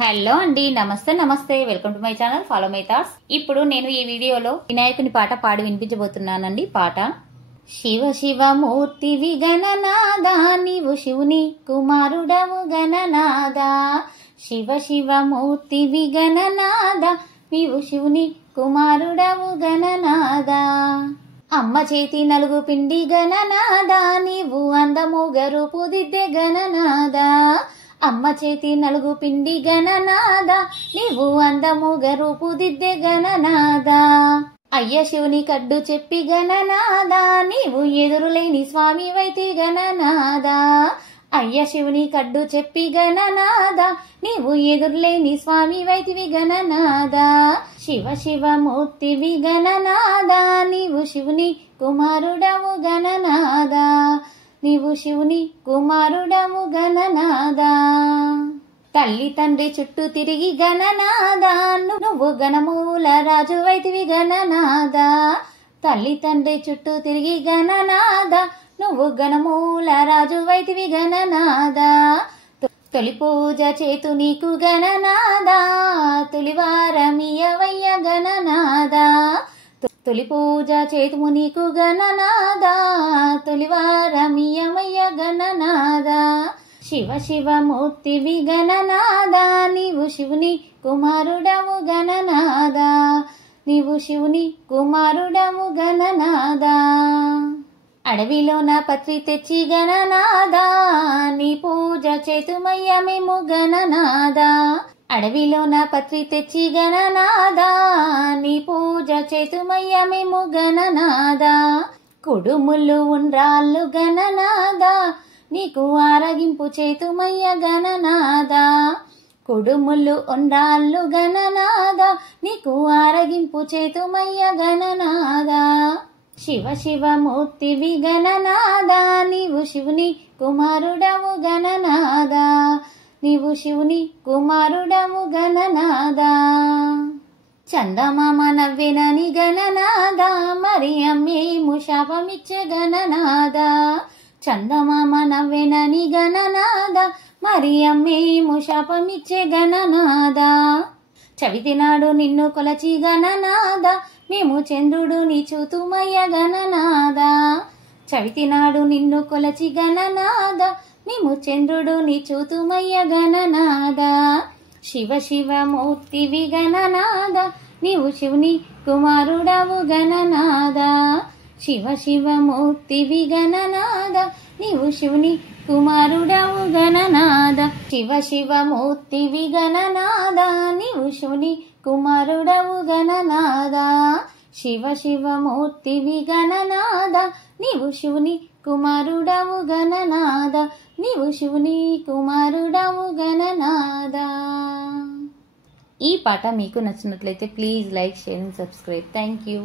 Hello అండి, నమస్తే నమస్తే. Welcome to my channel follow my thoughts. ఇప్పుడు నేను ఈ వీడియోలో వినాయకుని పాట పాడి వినిపించబోతున్నానండి. పాట శివ శివ మూర్తివి గణనాదా, నీవు శివుని కుమారుడవు గణనాదా. శివ శివ మూర్తివి గణనాదా, నీవు శివుని కుమారుడవు గణనాదా. అమ్మ చేతి నలుగు పిండి గణనాదా, నీవు అందముగా రూపుదిద్దే గణనాదా. అమ్మ చేతి నలుగు పిండి గణనాదా, నీవు అందముగా రూపుదిద్దే గణనాదా. అయ్య శివుని కడ్డు చెప్పి గణనాదా, నీవు ఎదురులేని స్వామి వైతి గణనాదా. అయ్య శివుని కడ్డు చెప్పి గణనాదా, నీవు ఎదురులేని స్వామి వైతివి గణనాదా. శివ శివ మూర్తివి గణనాదా, నీవు శివుని కుమారుడవు గణనాదా. నీవు శివుని కుమారుడము గణనాదా. తల్లి తండ్రి చుట్టూ తిరిగి గణనాదా, నువ్వు గణమూల రాజు వైతివి గణనాదా. తల్లి తండ్రి చుట్టూ తిరిగి గణనాదా, నువ్వు గణమూల రాజు వైతివి గణనాదా. తొలి పూజ చేతు నీకు గణనాదా, తొలివారమియవయ్య గణనాదా. తొలి పూజ చేతుము నీకు గణనాదా, తొలివారమియమయ్య గణనాదా. శివ శివ మూర్తివి గణనాదా, నీవు శివుని కుమారుడము గణనాదా. నీవు శివుని కుమారుడము గణనాదా. అడవిలోన పత్రి తెచ్చి గణనాదా, నీ పూజ చేతుమయ్య మేము గణనాదా. అడవిలోన పత్రి తెచ్చి గణనాదా, నీ పూజ చేతుమయ్య మేము గణనాదా. కుడుములు ఉండ్రాళ్ళు గణనాదా, నీకు ఆరగింపు చేతుమయ్య గణనాదా. కుడుములు ఉండ్రాళ్ళు గణనాదా, నీకు ఆరగింపు చేతుమయ్య గణనాదా. శివ శివ మూర్తివి గణనాదా, నీవు శివుని కుమారుడము గణనాదా. నీవు శివుని కుమారుడము గణనాదా. చందమామ నవ్వెనని గణనాదా, మరి అమ్మేము శాపమిచ్చే గణనాదా. చందమామ నవ్వెనని గణనాదా, మరి అమ్మేము శాపమిచ్చే గణనాదా. చవితి నాడు నిన్ను కొలచి గణనాదా, మేము చంద్రుడుని చూతుమయ్య గణనాదా. చవితి నాడు నిన్ను కొలచి గణనాదా, మేము చంద్రుడుని చూతుమయ్య గణనాదా. శివ శివ మూర్తివి గణనాదా, నీవు శివుని కుమారుడవు గణనాదా. శివ శివ మూర్తివి గణనాదా, నీవు శివుని కుమారుడవు గణనాదా. శివ శివ మూర్తివి గణనాదా, నీవు శివుని కుమారుడవు గణనాదా. శివ శివ మూర్తివి గణనాదా, నీవు శివుని కుమారుడవు గణనాదా. నీవు శివుని కుమారుడవు గణనాదా. ఈ పాట మీకు నచ్చినట్లయితే please like, share and subscribe. Thank you.